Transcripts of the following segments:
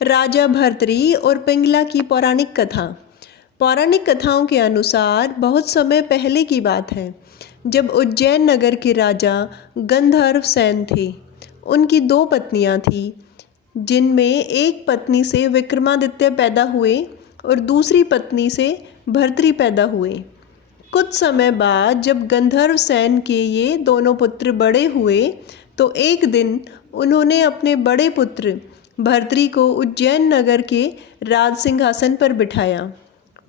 राजा भर्तरी और पिंगला की पौराणिक कथा। पौराणिक कथाओं के अनुसार बहुत समय पहले की बात है, जब उज्जैन नगर के राजा गंधर्व सेन थे। उनकी दो पत्नियां थीं, जिनमें एक पत्नी से विक्रमादित्य पैदा हुए और दूसरी पत्नी से भर्तरी पैदा हुए। कुछ समय बाद जब गंधर्व सेन के ये दोनों पुत्र बड़े हुए तो एक दिन उन्होंने अपने बड़े पुत्र भर्तरी को उज्जैन नगर के राज सिंहासन पर बिठाया।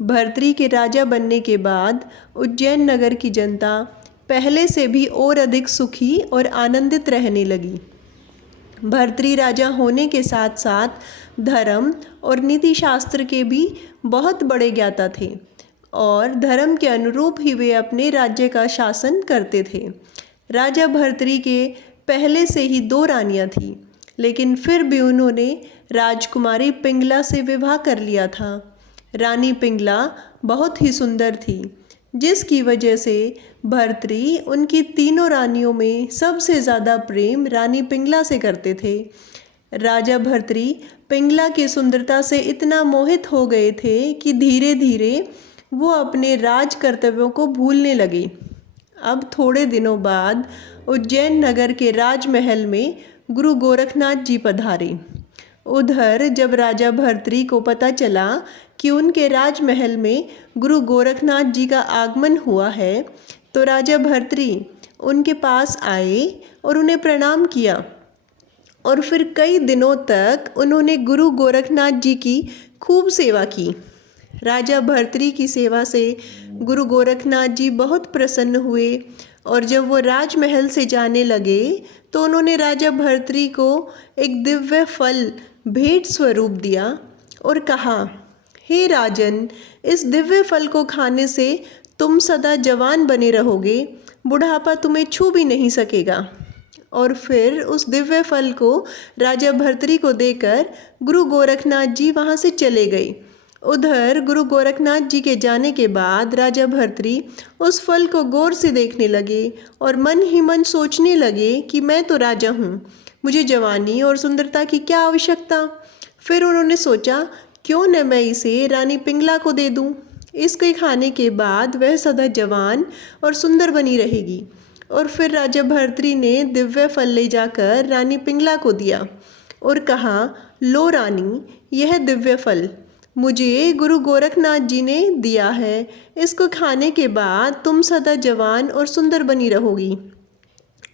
भर्तरी के राजा बनने के बाद उज्जैन नगर की जनता पहले से भी और अधिक सुखी और आनंदित रहने लगी। भर्तरी राजा होने के साथ साथ धर्म और नीति शास्त्र के भी बहुत बड़े ज्ञाता थे और धर्म के अनुरूप ही वे अपने राज्य का शासन करते थे। राजा भर्तरी के पहले से ही दो रानियां थीं, लेकिन फिर भी उन्होंने राजकुमारी पिंगला से विवाह कर लिया था। रानी पिंगला बहुत ही सुंदर थी, जिसकी वजह से भर्तरी उनकी तीनों रानियों में सबसे ज़्यादा प्रेम रानी पिंगला से करते थे। राजा भर्तरी पिंगला की सुंदरता से इतना मोहित हो गए थे कि धीरे धीरे वो अपने राज कर्तव्यों को भूलने लगे। अब थोड़े दिनों बाद उज्जैन नगर के राजमहल में गुरु गोरखनाथ जी पधारे। उधर जब राजा भर्तरी को पता चला कि उनके राजमहल में गुरु गोरखनाथ जी का आगमन हुआ है, तो राजा भर्तरी उनके पास आए और उन्हें प्रणाम किया और फिर कई दिनों तक उन्होंने गुरु गोरखनाथ जी की खूब सेवा की। राजा भर्तरी की सेवा से गुरु गोरखनाथ जी बहुत प्रसन्न हुए और जब वो राजमहल से जाने लगे तो उन्होंने राजा भर्तरी को एक दिव्य फल भेंट स्वरूप दिया और कहा, हे राजन, इस दिव्य फल को खाने से तुम सदा जवान बने रहोगे, बुढ़ापा तुम्हें छू भी नहीं सकेगा। और फिर उस दिव्य फल को राजा भर्तरी को देकर गुरु गोरखनाथ जी वहाँ से चले गए। उधर गुरु गोरखनाथ जी के जाने के बाद राजा भर्तरी उस फल को गौर से देखने लगे और मन ही मन सोचने लगे कि मैं तो राजा हूँ, मुझे जवानी और सुंदरता की क्या आवश्यकता। फिर उन्होंने सोचा, क्यों न मैं इसे रानी पिंगला को दे दूँ। इसके खाने के बाद वह सदा जवान और सुंदर बनी रहेगी। और फिर राजा भर्तरी ने दिव्य फल ले जाकर रानी पिंगला को दिया और कहा, लो रानी, यह दिव्य फल मुझे गुरु गोरखनाथ जी ने दिया है। इसको खाने के बाद तुम सदा जवान और सुंदर बनी रहोगी,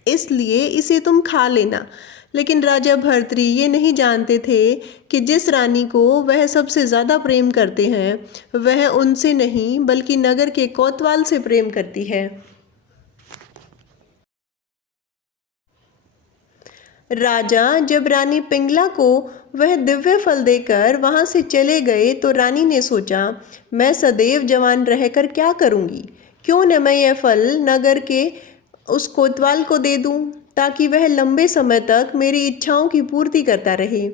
इसलिए इसे तुम खा लेना। लेकिन राजा भर्तरी ये नहीं जानते थे कि जिस रानी को वह सबसे ज़्यादा प्रेम करते हैं वह उनसे नहीं बल्कि नगर के कोतवाल से प्रेम करती है। राजा जब रानी पिंगला को वह दिव्य फल देकर वहाँ से चले गए तो रानी ने सोचा, मैं सदैव जवान रहकर क्या करूँगी, क्यों न मैं यह फल नगर के उस कोतवाल को दे दूँ ताकि वह लंबे समय तक मेरी इच्छाओं की पूर्ति करता रहे।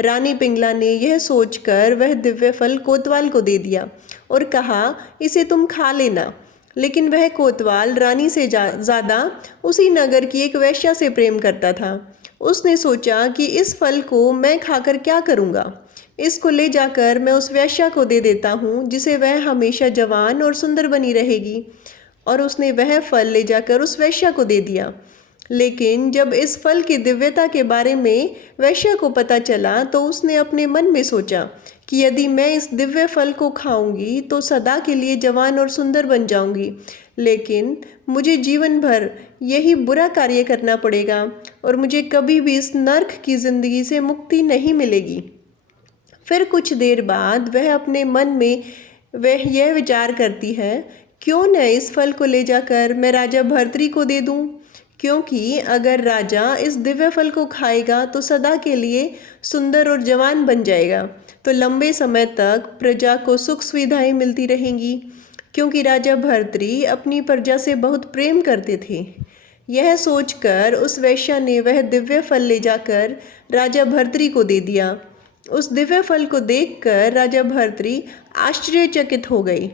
रानी पिंगला ने यह सोचकर वह दिव्य फल कोतवाल को दे दिया और कहा, इसे तुम खा लेना। लेकिन वह कोतवाल रानी से ज़्यादा उसी नगर की एक वेश्या से प्रेम करता था। उसने सोचा कि इस फल को मैं खाकर क्या करूँगा, इसको ले जाकर मैं उस वेश्या को दे देता हूँ जिसे वह हमेशा जवान और सुंदर बनी रहेगी। और उसने वह फल ले जाकर उस वेश्या को दे दिया। लेकिन जब इस फल की दिव्यता के बारे में वेश्या को पता चला तो उसने अपने मन में सोचा कि यदि मैं इस दिव्य फल को खाऊंगी तो सदा के लिए जवान और सुंदर बन जाऊंगी, लेकिन मुझे जीवन भर यही बुरा कार्य करना पड़ेगा और मुझे कभी भी इस नर्क की ज़िंदगी से मुक्ति नहीं मिलेगी। फिर कुछ देर बाद वह अपने मन में वह यह विचार करती है, क्यों न इस फल को ले जाकर मैं राजा भर्तरी को दे दूं, क्योंकि अगर राजा इस दिव्य फल को खाएगा तो सदा के लिए सुंदर और जवान बन जाएगा, तो लंबे समय तक प्रजा को सुख सुविधाएं मिलती रहेंगी, क्योंकि राजा भर्तरी अपनी प्रजा से बहुत प्रेम करते थे। यह सोचकर उस वेश्या ने वह दिव्य फल ले जाकर राजा भर्तरी को दे दिया। उस दिव्य फल को देखकर राजा भर्तरी आश्चर्यचकित हो गए।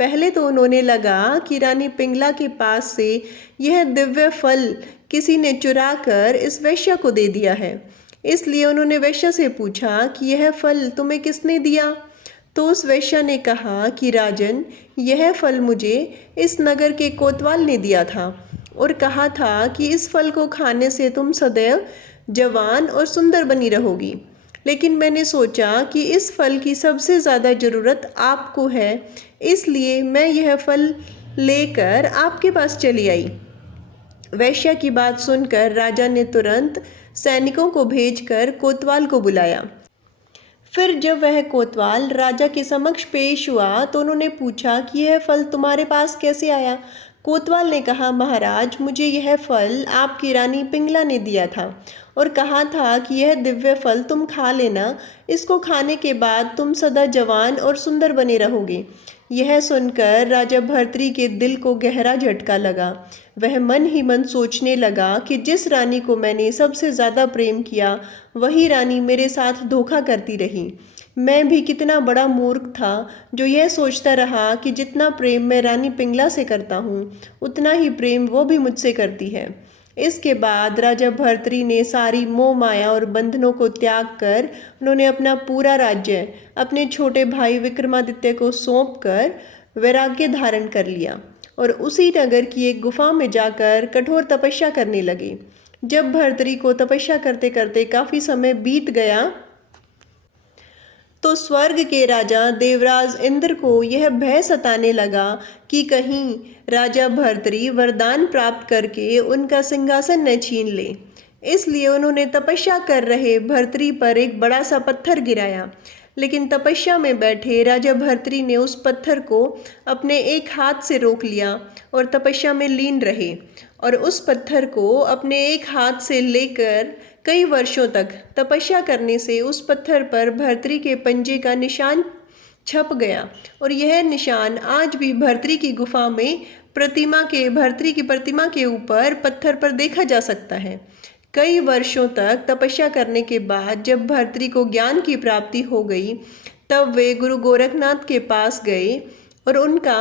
पहले तो उन्होंने लगा कि रानी पिंगला के पास से यह दिव्य फल किसी ने चुरा कर इस वेश्या को दे दिया है, इसलिए उन्होंने वैश्या से पूछा कि यह फल तुम्हें किसने दिया। तो उस वैश्या ने कहा कि राजन, यह फल मुझे इस नगर के कोतवाल ने दिया था और कहा था कि इस फल को खाने से तुम सदैव जवान और सुंदर बनी रहोगी। लेकिन मैंने सोचा कि इस फल की सबसे ज़्यादा ज़रूरत आपको है, इसलिए मैं यह फल लेकर आपके पास चली आई। वैश्या की बात सुनकर राजा ने तुरंत सैनिकों को भेजकर कोतवाल को बुलाया। फिर जब वह कोतवाल राजा के समक्ष पेश हुआ तो उन्होंने पूछा कि यह फल तुम्हारे पास कैसे आया। कोतवाल ने कहा, महाराज, मुझे यह फल आपकी रानी पिंगला ने दिया था और कहा था कि यह दिव्य फल तुम खा लेना, इसको खाने के बाद तुम सदा जवान और सुंदर बने रहोगे। यह सुनकर राजा भर्तरी के दिल को गहरा झटका लगा। वह मन ही मन सोचने लगा कि जिस रानी को मैंने सबसे ज़्यादा प्रेम किया वही रानी मेरे साथ धोखा करती रही। मैं भी कितना बड़ा मूर्ख था जो यह सोचता रहा कि जितना प्रेम मैं रानी पिंगला से करता हूँ उतना ही प्रेम वो भी मुझसे करती है। इसके बाद राजा भर्तरी ने सारी मोह माया और बंधनों को त्याग कर उन्होंने अपना पूरा राज्य अपने छोटे भाई विक्रमादित्य को सौंप कर वैराग्य धारण कर लिया और उसी नगर की एक गुफा में जाकर कठोर तपस्या करने लगे। जब भर्तरी को तपस्या करते करते काफ़ी समय बीत गया तो स्वर्ग के राजा देवराज इंद्र को यह भय सताने लगा कि कहीं राजा भर्तरी वरदान प्राप्त करके उनका सिंहासन न छीन ले। इसलिए उन्होंने तपस्या कर रहे भर्तरी पर एक बड़ा सा पत्थर गिराया। लेकिन तपस्या में बैठे राजा भर्तरी ने उस पत्थर को अपने एक हाथ से रोक लिया और तपस्या में लीन रहे और उस पत्थर को अपने एक हाथ से लेकर कई वर्षों तक तपस्या करने से उस पत्थर पर भर्तरी के पंजे का निशान छप गया और यह निशान आज भी भर्तरी की गुफा में भर्तरी की प्रतिमा के ऊपर पत्थर पर देखा जा सकता है। कई वर्षों तक तपस्या करने के बाद जब भर्तरी को ज्ञान की प्राप्ति हो गई तब वे गुरु गोरखनाथ के पास गए और उनका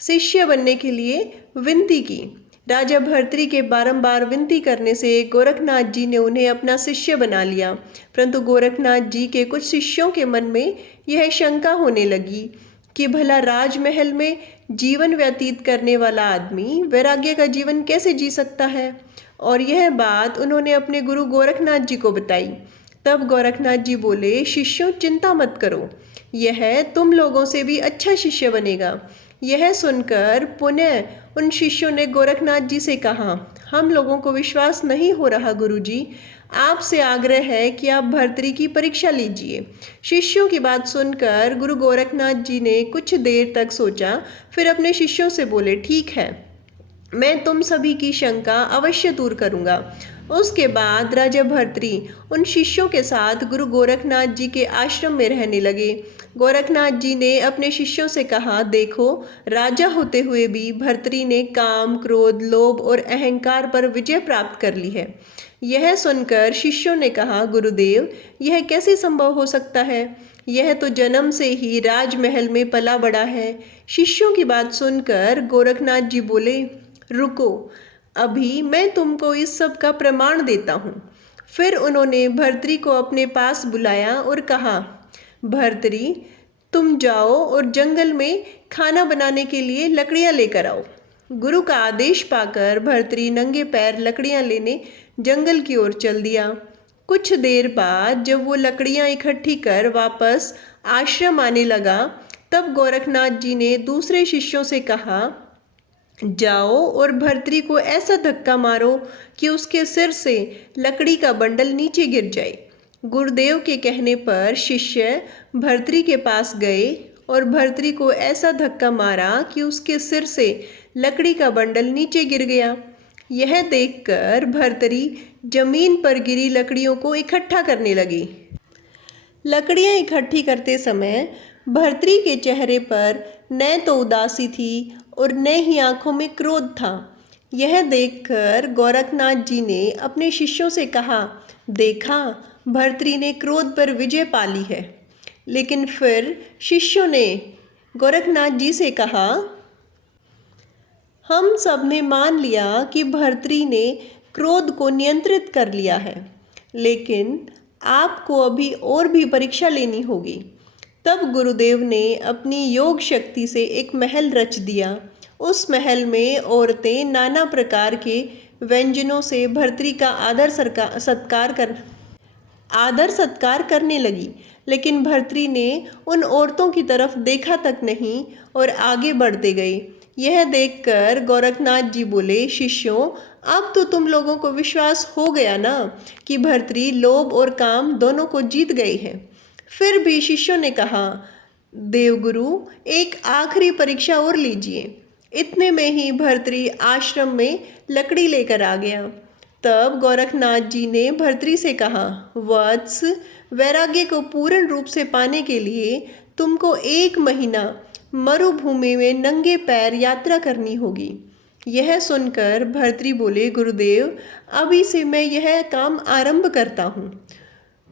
शिष्य बनने के लिए विनती की। राजा भर्तरी के बारंबार विनती करने से गोरखनाथ जी ने उन्हें अपना शिष्य बना लिया, परंतु गोरखनाथ जी के कुछ शिष्यों के मन में यह शंका होने लगी कि भला राजमहल में जीवन व्यतीत करने वाला आदमी वैराग्य का जीवन कैसे जी सकता है। और यह बात उन्होंने अपने गुरु गोरखनाथ जी को बताई। तब गोरखनाथ जी बोले, शिष्यों, चिंता मत करो, यह तुम लोगों से भी अच्छा शिष्य बनेगा। यह सुनकर पुनः उन शिष्यों ने गोरखनाथ जी से कहा, हम लोगों को विश्वास नहीं हो रहा गुरुजी, आपसे आग्रह है कि आप भर्तरी की परीक्षा लीजिए। शिष्यों की बात सुनकर गुरु गोरखनाथ जी ने कुछ देर तक सोचा, फिर अपने शिष्यों से बोले, ठीक है, मैं तुम सभी की शंका अवश्य दूर करूंगा। उसके बाद राजा भर्तरी उन शिष्यों के साथ गुरु गोरखनाथ जी के आश्रम में रहने लगे। गोरखनाथ जी ने अपने शिष्यों से कहा, देखो, राजा होते हुए भी भर्तरी ने काम, क्रोध, लोभ और अहंकार पर विजय प्राप्त कर ली है। यह सुनकर शिष्यों ने कहा, गुरुदेव, यह कैसे संभव हो सकता है? यह तो जन्म से ही राजमहल में पला बड़ा है। शिष्यों की बात सुनकर गोरखनाथ जी बोले, रुको, अभी मैं तुमको इस सब का प्रमाण देता हूँ। फिर उन्होंने भर्तरी को अपने पास बुलाया और कहा, भर्तरी, तुम जाओ और जंगल में खाना बनाने के लिए लकड़ियाँ लेकर आओ। गुरु का आदेश पाकर भर्तरी नंगे पैर लकड़ियाँ लेने जंगल की ओर चल दिया। कुछ देर बाद जब वो लकड़ियाँ इकट्ठी कर वापस आश्रम आने लगा तब गोरखनाथ जी ने दूसरे शिष्यों से कहा, जाओ और भर्तरी को ऐसा धक्का मारो कि उसके सिर से लकड़ी का बंडल नीचे गिर जाए। गुरुदेव के कहने पर शिष्य भर्तरी के पास गए और भर्तरी को ऐसा धक्का मारा कि उसके सिर से लकड़ी का बंडल नीचे गिर गया। यह देखकर भर्तरी जमीन पर गिरी लकड़ियों को इकट्ठा करने लगी। लकड़ियां इकट्ठी करते समय भर्तरी के चेहरे पर न तो उदासी थी और न ही आंखों में क्रोध था। यह देखकर गोरखनाथ जी ने अपने शिष्यों से कहा, देखा, भर्तरी ने क्रोध पर विजय पा ली है। लेकिन फिर शिष्यों ने गोरखनाथ जी से कहा, हम सब ने मान लिया कि भर्तरी ने क्रोध को नियंत्रित कर लिया है, लेकिन आपको अभी और भी परीक्षा लेनी होगी। तब गुरुदेव ने अपनी योग शक्ति से एक महल रच दिया। उस महल में औरतें नाना प्रकार के व्यंजनों से भर्तरी का आदर सत्कार करने लगी। लेकिन भर्तरी ने उन औरतों की तरफ देखा तक नहीं और आगे बढ़ते गए। यह देखकर गोरखनाथ जी बोले, शिष्यों, अब तो तुम लोगों को विश्वास हो गया ना कि भर्तरी लोभ और काम दोनों को जीत गई है। फिर भी शिष्यों ने कहा, देवगुरु, एक आखिरी परीक्षा और लीजिए। इतने में ही भर्तरी आश्रम में लकड़ी लेकर आ गया। तब गोरखनाथ जी ने भर्तरी से कहा, वत्स, वैराग्य को पूर्ण रूप से पाने के लिए तुमको 1 महीना मरुभूमि में नंगे पैर यात्रा करनी होगी। यह सुनकर भर्तरी बोले, गुरुदेव, अभी से मैं यह काम आरंभ करता हूँ।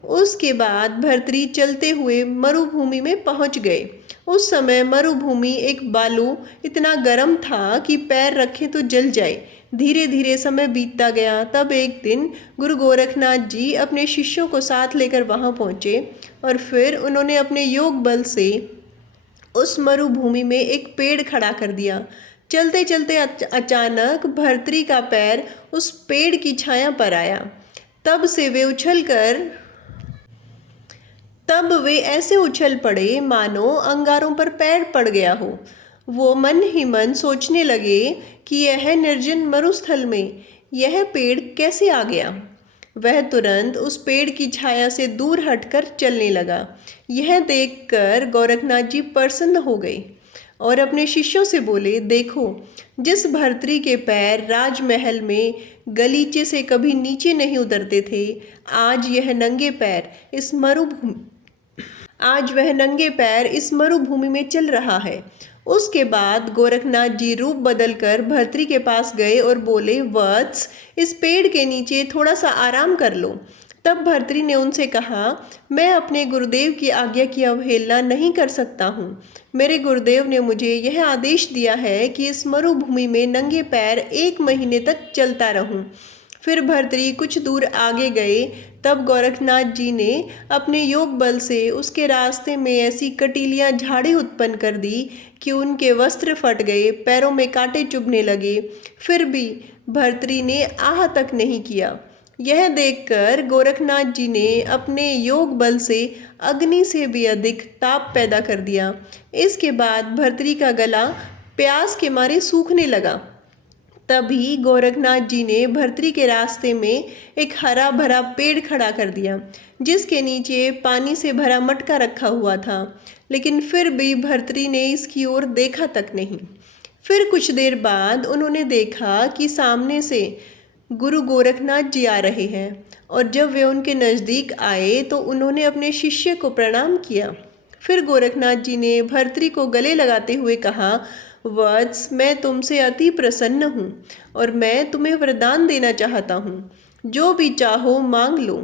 उसके बाद भर्तरी चलते हुए मरुभूमि में पहुंच गए। उस समय मरुभूमि एक बालू इतना गर्म था कि पैर रखे तो जल जाए। धीरे धीरे समय बीतता गया। तब एक दिन गुरु गोरखनाथ जी अपने शिष्यों को साथ लेकर वहां पहुंचे और फिर उन्होंने अपने योग बल से उस मरुभूमि में एक पेड़ खड़ा कर दिया। चलते चलते अचानक भर्तरी का पैर उस पेड़ की छाया पर आया। तब वे ऐसे उछल पड़े मानो अंगारों पर पैर पड़ गया हो। वो मन ही मन सोचने लगे कि यह निर्जन मरुस्थल में यह पेड़ कैसे आ गया। वह तुरंत उस पेड़ की छाया से दूर हटकर चलने लगा। यह देखकर गोरखनाथ जी प्रसन्न हो गए और अपने शिष्यों से बोले, देखो, जिस भर्तरी के पैर राजमहल में गलीचे से कभी नीचे नहीं उतरते थे, आज वह नंगे पैर इस मरुभूमि में चल रहा है। उसके बाद गोरखनाथ जी रूप बदलकर भर्तरी के पास गए और बोले, वत्स, इस पेड़ के नीचे थोड़ा सा आराम कर लो। तब भर्तरी ने उनसे कहा, मैं अपने गुरुदेव की आज्ञा की अवहेलना नहीं कर सकता हूँ। मेरे गुरुदेव ने मुझे यह आदेश दिया है कि इस मरुभूमि में नंगे पैर 1 महीने तक चलता रहूं। फिर भर्तरी कुछ दूर आगे गए। तब गोरखनाथ जी ने अपने योग बल से उसके रास्ते में ऐसी कटीलियां झाड़ी उत्पन्न कर दी कि उनके वस्त्र फट गए, पैरों में कांटे चुभने लगे। फिर भी भर्तरी ने आह तक नहीं किया। यह देखकर गोरखनाथ जी ने अपने योग बल से अग्नि से भी अधिक ताप पैदा कर दिया। इसके बाद भर्तरी का गला प्यास के मारे सूखने लगा। तभी गोरखनाथ जी ने भर्तरी के रास्ते में एक हरा भरा पेड़ खड़ा कर दिया, जिसके नीचे पानी से भरा मटका रखा हुआ था। लेकिन फिर भी भर्तरी ने इसकी ओर देखा तक नहीं। फिर कुछ देर बाद उन्होंने देखा कि सामने से गुरु गोरखनाथ जी आ रहे हैं और जब वे उनके नज़दीक आए तो उन्होंने अपने शिष्य को प्रणाम किया। फिर गोरखनाथ जी ने भर्तरी को गले लगाते हुए कहा, वत्स, मैं तुमसे अति प्रसन्न हूँ और मैं तुम्हें वरदान देना चाहता हूँ। जो भी चाहो मांग लो।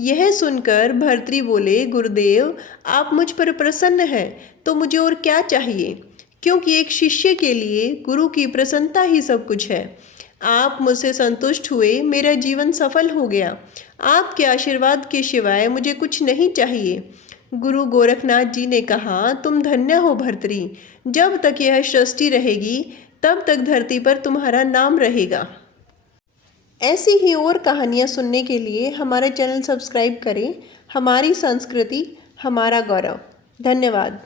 यह सुनकर भर्तरी बोले, गुरुदेव, आप मुझ पर प्रसन्न हैं तो मुझे और क्या चाहिए, क्योंकि एक शिष्य के लिए गुरु की प्रसन्नता ही सब कुछ है। आप मुझसे संतुष्ट हुए, मेरा जीवन सफल हो गया। आपके आशीर्वाद के सिवाय मुझे कुछ नहीं चाहिए। गुरु गोरखनाथ जी ने कहा, तुम धन्य हो भर्तरी। जब तक यह सृष्टि रहेगी तब तक धरती पर तुम्हारा नाम रहेगा। ऐसी ही और कहानियाँ सुनने के लिए हमारा चैनल सब्सक्राइब करें। हमारी संस्कृति, हमारा गौरव। धन्यवाद।